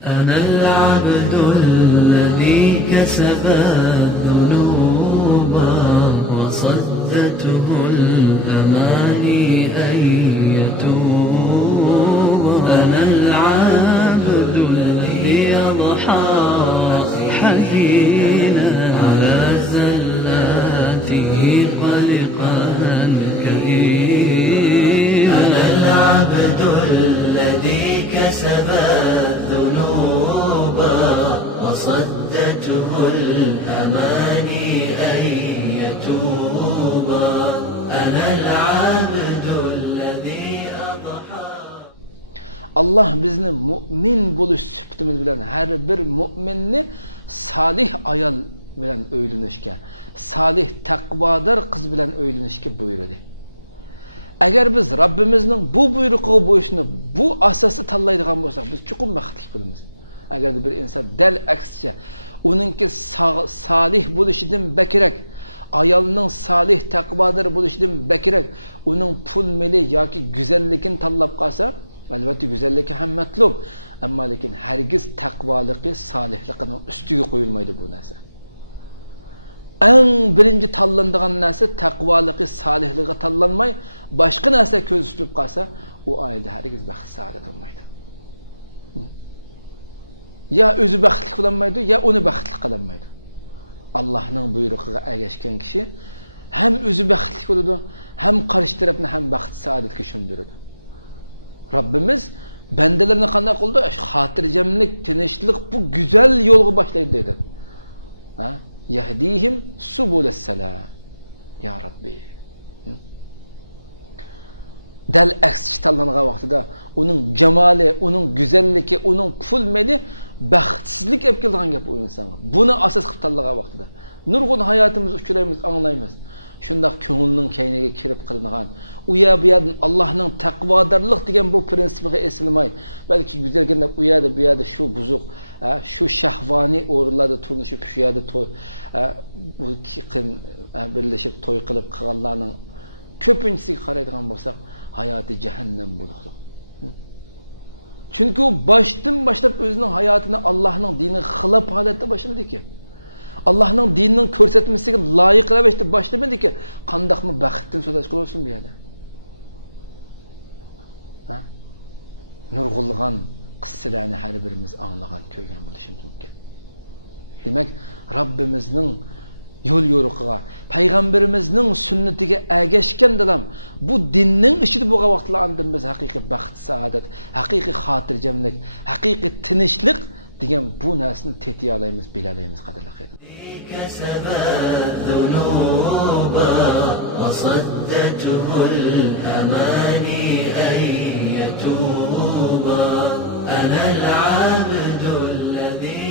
أنا العبد الذي كسب الذنوب وصدته الأماني أن يتوب. أنا العبد الذي أضحى حزينا على زلاته قلقا كئيبا. أنا العبد الذي كسب الذنوب وصدته الأماني أن يتوب. أنا العبد الذي أضحى. Allah bizni mu'min bo'lish sifatimiz bilan har bir mu'minni salih ayol bilan o'ylanishga, salih taqvodor qiz bilan o'ylanishga buyurdi. Agar biz Rabbimizning bu buyrug'iga bo'ysunib, bu asosni tanlaydigan bo'lsak, biz chuqur baxtli bo'lamiz. Agar bir inson dal aksicha uningki salih bo'lishidan bekirak, ayolning salih taqvodor bo'lishidan bekirak, uning pul meli yoki go'zalligini tanlab qolsa, albatta go'zalligi ham matlub, ammo lekin hargiz taqvoligi, salihligining ustiga qo'yilmaydi bu narsa. Eng birinchi tanlanadigan narsa taqvoligi, salihligi tanlanmay, boshqa narsa ko'z tutib qolsa, u oilada hargiz baxt saodat bo'lmaydi. Ya o'zi baxtli bo'lmaydi, ya uni baxtli qilolmaydi. Allohning buyrug'iga ergashgan kishi ham o'zi baxtli bo'ladi, ham qarshi tarafni ham baxt saodatga sho'ndiradi. Rabbimiz bandalarni qanday qildi? Xotirjamlik, tinchlik bu go'zal yo'lga boshlaydi dedi. Ha? Yahdihim subulas salam. Ya Rabbi. Dal aksi tanlangan vaqtida uning jamoli, uning go'zalligi, uning pul meli baxtsizlik olib kelgan gap u insonga. Buni asos qilib tanlagan vaqtida nurg'un hayotimiz uchraymiz, anglaymiz. Shundaq ko'ngilning kayniga kirib qilingan, u yerdan Allohning taqvodorlik degan bu prinsipiga esilmay, balki go'zalganda u yerda shu buzuq, shu shahvoniy o'rinlarda tunishib, shu yerda to'y, bu qiyin birlashib to'y qilib qilganlarning ko'pinchisiga qaraydigan bo'lsak, hayoti jahannam bo'ladi. Chunki u boshdan boshlab o'zining hayotini Allohning diniga xilof holatda boshladi-ki. Allohning dinining ko'rsatmasiga loyiq ravishda boshlamadiki, qandoqmi baxtdan so'rash qilsin bu yerda. Ha? Nurg'ulg'an qissalarni har birimiz anglagan, ko'rgan bo'lishimiz mumkin. Demak, Rabbimizning yo'l yo'riqiga, payg'ambarimizning sunnatiga ergashgan dalam bu dinning ishida bo'lgan vaqtlarda biz haqiqiy baxt, saodat, haqiqiy xotirjamlik, haqiqiy tinchlik degan bu narsani tetiy olamiz, bilalaymiz qadrli qadrlar. كسب الذنوب وصدته الأماني أن يتوب. أنا العبد الذي